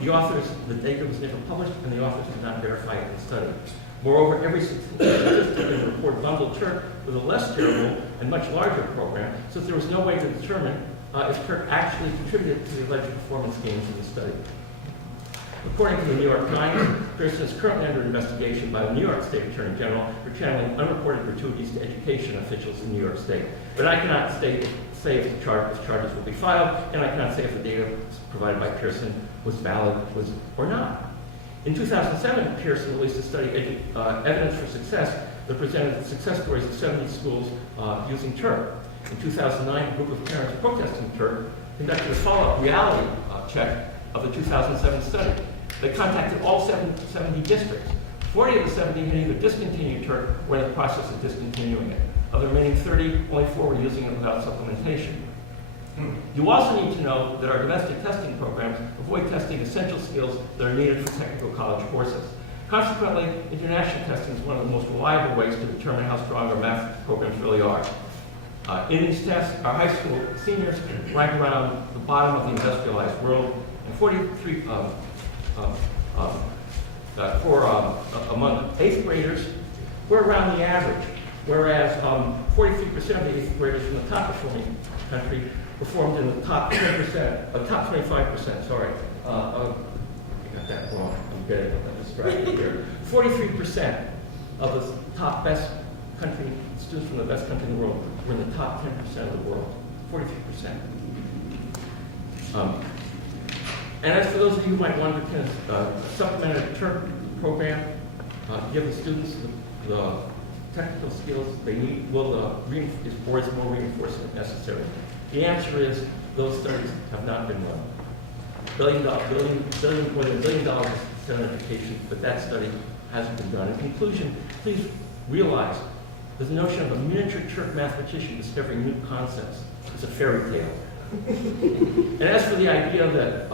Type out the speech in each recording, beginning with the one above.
The data was never published, and the authors did not verify it in the study. Moreover, every statistic in the report bundled Turk with a less terrible and much larger program, since there was no way to determine if Turk actually contributed to the alleged performance gains in the study. According to the New York Times, Pearson is currently under investigation by the New York State Attorney General for channeling unreported gratuities to education officials in New York State. But I cannot say if charges will be filed, and I cannot say if the data provided by Pearson was valid or not. In 2007, Pearson released a study, Evidence for Success, that presented the success stories of 70 schools using Turk. In 2009, a group of parents protesting Turk conducted a follow-up reality check of the 2007 study. They contacted all 70 districts. 40 of the 70 had either discontinued Turk or in the process of discontinuing it. Of the remaining 30, only 4 were using it without supplementation. You also need to know that our domestic testing programs avoid testing essential skills that are needed for technical college courses. Consequently, international testing is one of the most reliable ways to determine how strong our math programs really are. In these tests, our high school seniors rank around the bottom of the industrialized world, and 43 among 8th graders, we're around the average, whereas 43% of the 8th graders from the top performing country performed in the top 10%, top 25%, sorry. I got that wrong. I'm getting distracted here. 43% of the top best country, students from the best country in the world were in the top 10% of the world. 43%. And as for those of you who might wonder, can a supplemented Turk program give the students the technical skills they need? Or is more reinforcement necessary? The answer is those studies have not been run. More than $1 billion is spent on education, but that study hasn't been done. In conclusion, please realize the notion of a miniature Turk mathematician discovering new concepts is a fairy tale. And as for the idea that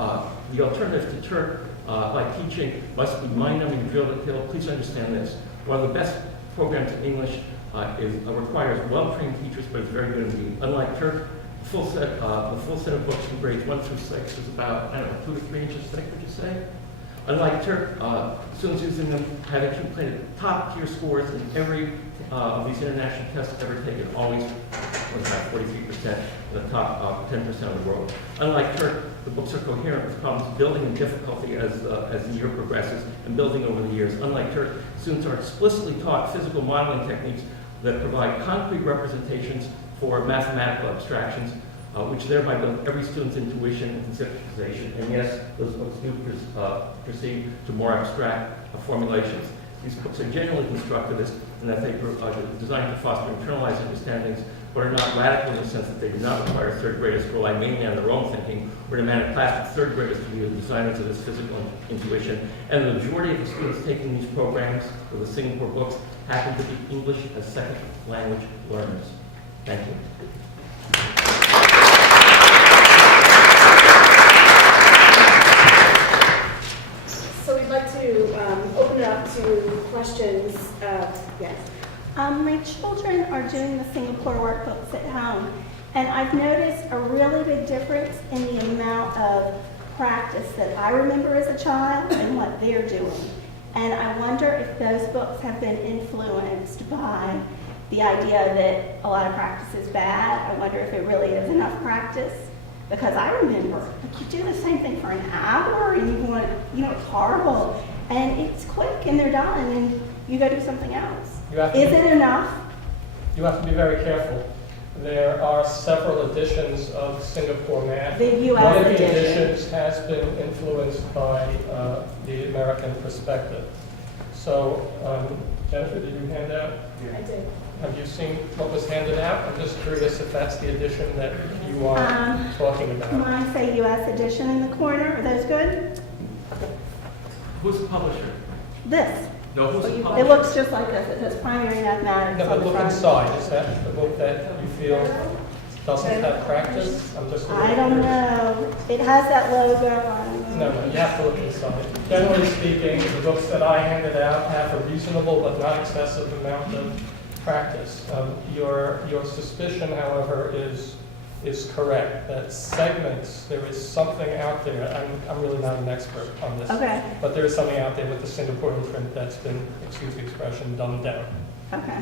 the alternative to Turk, like teaching, must be mind-numbing drill to kill, please understand this. One of the best programs in English requires well-trained teachers, but it's very good indeed. Unlike Turk, the full set of books from grades 1 through 6 is about, 2 to 3 inches thick, would you say? Unlike Turk, students using them have accumulated top-tier scores in every of these international tests ever taken, always about 43% in the top 10% of the world. Unlike Turk, the books are coherent with problems building in difficulty as the year progresses and building over the years. Unlike Turk, students are explicitly taught physical modeling techniques that provide concrete representations for mathematical abstractions, which thereby build every student's intuition and conceptualization. And yes, those books do proceed to more abstract formulations. These books are generally constructivist in that they are designed to foster internalized understandings, but are not radical in the sense that they do not require third graders to rely mainly on their own thinking or demand a class of third graders to be the designers of this physical intuition. And the majority of the students taking these programs for the Singapore books happen to be English as second language learners. Thank you. So we'd like to open it up to questions. Yes. My children are doing the Singapore workbooks at home, and I've noticed a really big difference in the amount of practice that I remember as a child and what they're doing. And I wonder if those books have been influenced by the idea that a lot of practice is bad. I wonder if it really is enough practice. Because I remember, like, you do the same thing for an hour and you want, it's horrible. And it's quick and they're done and you go do something else. Is it enough? You have to be very careful. There are several editions of Singapore math. The U.S. One of the edition. editions has been influenced by the American perspective. So, Jennifer, did you hand out? I did. Have you seen what was handed out? I'm just curious if that's the edition that you are talking about. Mine say U.S. edition in the corner. Are those good? Who's the publisher? This. No, who's the It publisher? looks just like this. It says primary mathematics No, on but the look front. inside. Is that the book that you feel doesn't have practice? I'm just I don't know. It has that logo on. No, you have to look inside. Generally speaking, the books that I handed out have a reasonable but not excessive amount of practice. Your suspicion, however, is is correct, that segments, there is something out there, I'm really not an expert on this. Okay, But there is something out there with the Singapore imprint that's been, excuse the expression, dumbed down. okay.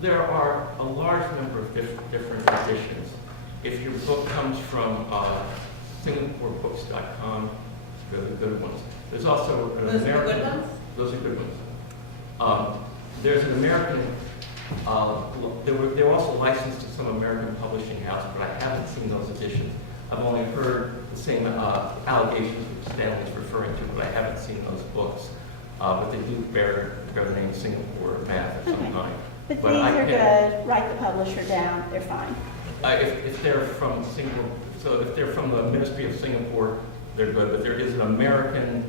There are a large number of different editions. If your book comes from SingaporeBooks.com, they're the good ones. There's also an Those are the American. good ones? Those are good ones. There's an American. They were also licensed to some American publishing house, but I haven't seen those editions. I've only heard the same allegations which Stanley's referring to, but I haven't seen those books. But they do bear the name Singapore Math of some Okay. kind. But But these I are can- good, write the publisher down, they're fine. If they're from Singapore, so if they're from the Ministry of Singapore, they're good. But there is an American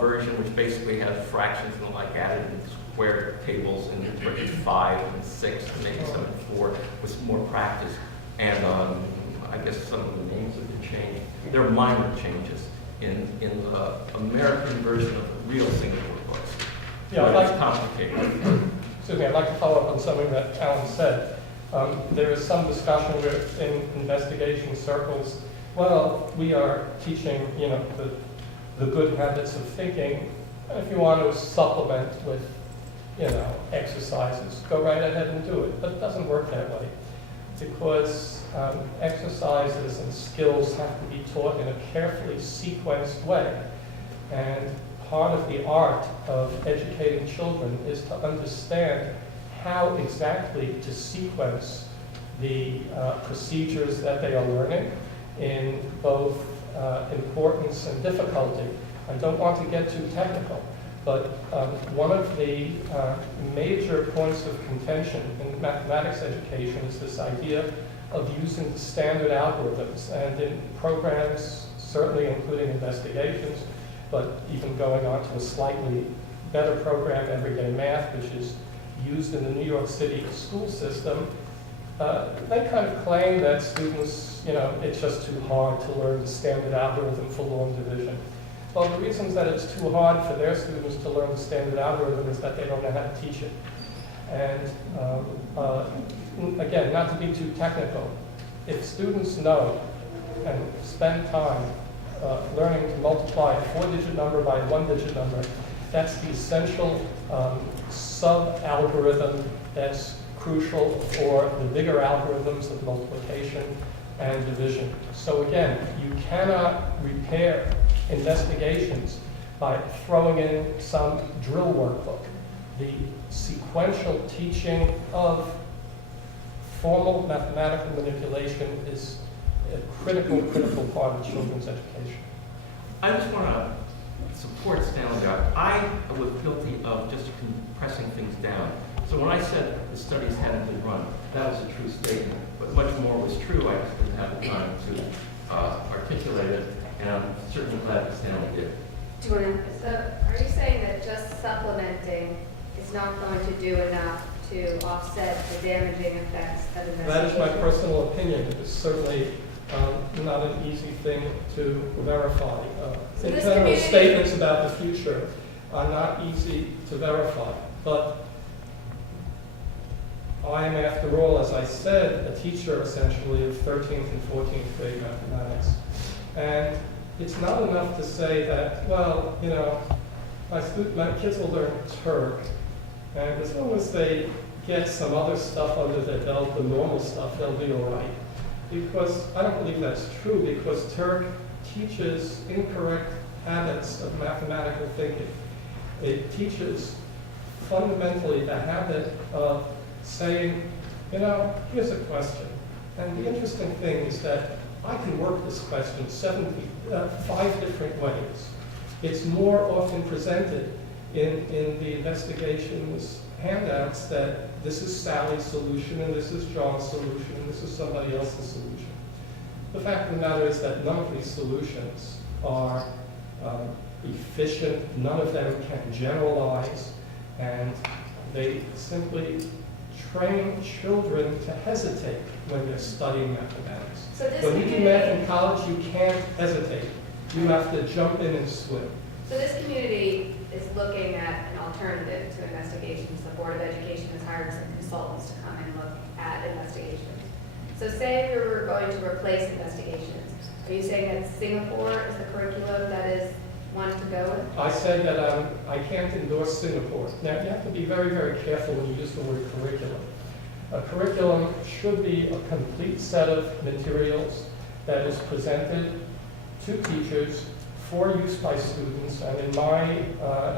version which basically has fractions and the like added in square tables in 5 and 6 and maybe some in 4 with some more practice. And I guess some of the names have been changed. There are minor changes in the American version of the real Singapore books. Yeah, But I'd it's like, complicated. excuse me, I'd like to follow up on something that Alan said. There is some discussion in investigation circles, well, we are teaching, the good habits of thinking. If you want to supplement with, exercises, go right ahead and do it. But it doesn't work that way because exercises and skills have to be taught in a carefully sequenced way. And part of the art of educating children is to understand how exactly to sequence the procedures that they are learning in both importance and difficulty. I don't want to get too technical, but one of the major points of contention in mathematics education is this idea of using the standard algorithms. And in programs, certainly including investigations, but even going on to a slightly better program, Everyday Math, which is used in the New York City school system, they kind of claim that students, it's just too hard to learn the standard algorithm for long division. Well, the reasons that it's too hard for their students to learn the standard algorithm is that they don't know how to teach it. And again, not to be too technical, if students know and spend time learning to multiply a 4-digit number by a 1-digit number, that's the essential sub-algorithm that's crucial for the bigger algorithms of multiplication and division. So again, you cannot repair investigations by throwing in some drill workbook. The sequential teaching of formal mathematical manipulation is a critical part of children's education. I just want to support Stanley. I was guilty of just compressing things down. So when I said the studies hadn't been run, that was a true statement. But much more was true. I just didn't have the time to articulate it, and I'm certainly glad that Stanley did. Do you want to? So are you saying that just supplementing is not going to do enough to offset the damaging effects of investigation? That is my personal opinion. It is certainly not an easy thing to verify. So In this general, community- statements about the future are not easy to verify. But I am, after all, as I said, a teacher essentially of 13th and 14th grade mathematics. And it's not enough to say that, well, my kids will learn Turk, and as long as they get some other stuff under their belt, the normal stuff, they'll be all right. Because I don't believe that's true, because Turk teaches incorrect habits of mathematical thinking. It teaches fundamentally the habit of saying, here's a question. And the interesting thing is that I can work this question 5 different ways. It's more often presented in the investigations handouts that this is Sally's solution, and this is John's solution, and this is somebody else's solution. The fact of the matter is that none of these solutions are efficient, none of them can generalize, and they simply train children to hesitate when they're studying mathematics. So this When you do math community- in college, you can't hesitate. You have to jump in and swim. So this community is looking at an alternative to investigations. The Board of Education has hired some consultants to come and look at investigations. So say we were going to replace investigations. Are you saying that Singapore is the curriculum that is one to go with? I said that I can't endorse Singapore. Now, you have to be very, very careful when you use the word curriculum. A curriculum should be a complete set of materials that is presented to teachers for use by students, and in my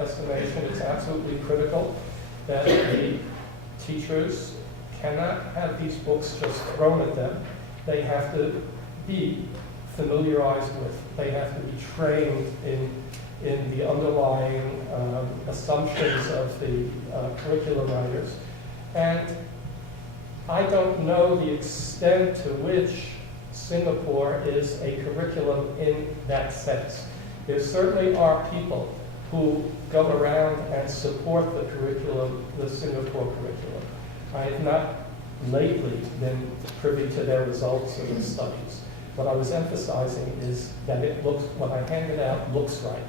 estimation, it's absolutely critical that the teachers cannot have these books just thrown at them. They have to be familiarized with, they have to be trained in the underlying assumptions of the curriculum writers. And I don't know the extent to which Singapore is a curriculum in that sense. There certainly are people who go around and support the curriculum, the Singapore curriculum. I have not lately been privy to their results of the studies. What I was emphasizing is that it looks, what I handed out looks right.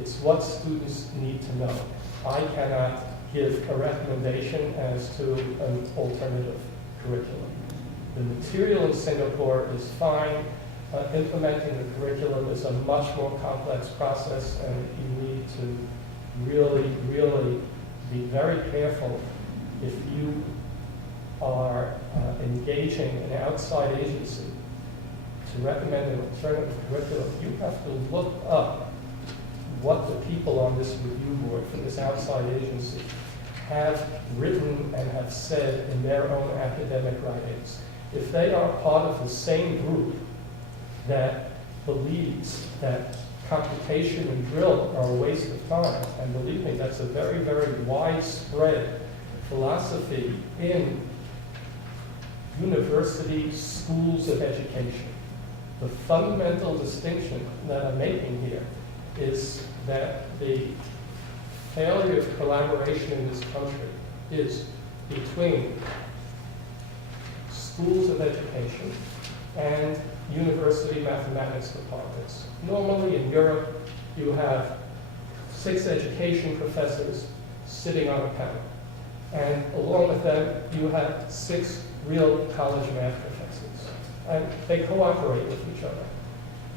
It's what students need to know. I cannot give a recommendation as to an alternative curriculum. The material in Singapore is fine. Implementing the curriculum is a much more complex process, and you need to really, really be very careful if you are engaging an outside agency to recommend an alternative curriculum. You have to look up what the people on this review board for this outside agency have written and have said in their own academic writings. If they are part of the same group that believes that computation and drill are a waste of time, and believe me, that's a very, very widespread philosophy in university schools of education. The fundamental distinction that I'm making here is that the failure of collaboration in this country is between schools of education and university mathematics departments. Normally in Europe, you have 6 education professors sitting on a panel. And along with them, you have 6 real college math professors. And they cooperate with each other.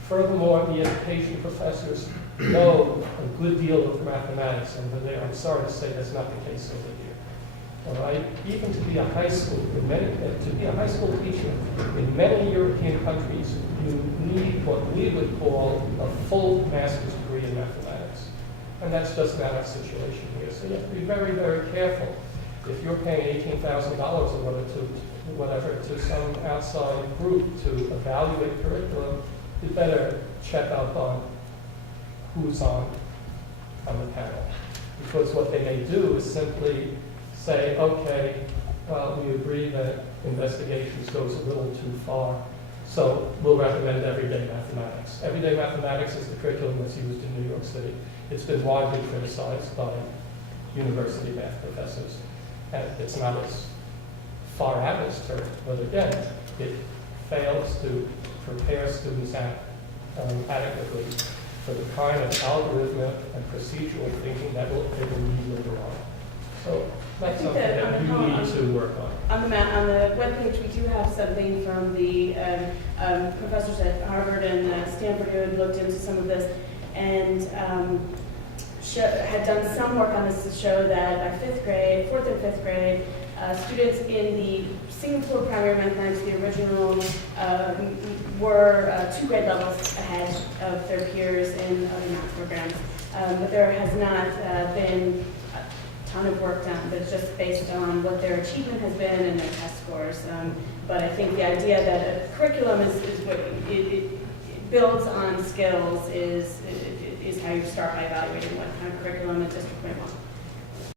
Furthermore, the education professors know a good deal of mathematics, and I'm sorry to say that's not the case over here. All right? Even to be a high school, to be a high school teacher, in many European countries, you need what we would call a full master's degree in mathematics. And that's just not our situation here. So you have to be very, very careful. If you're paying $18,000 or whatever to some outside group to evaluate curriculum, you better check up on who's on the panel. Because what they may do is simply say, okay, well, we agree that investigations goes a little too far, so we'll recommend everyday mathematics. Everyday mathematics is the curriculum that's used in New York City. It's been widely criticized by university math professors. And it's not as far out as Turk, but again, it fails to prepare students adequately for the kind of algorithmic and procedural thinking that they will need later on. So that's something that you need to work on. On the webpage, we do have something from the professors at Harvard and Stanford who had looked into some of this and had done some work on this to show that by 5th grade, 4th and 5th grade, students in the Singapore primary mathematics, the original, were 2 grade levels ahead of their peers in other math programs. But there has not been a ton of work done that's just based on what their achievement has been and their test scores. But I think the idea that a curriculum is what it builds on skills is how you start by evaluating what kind of curriculum a district might want.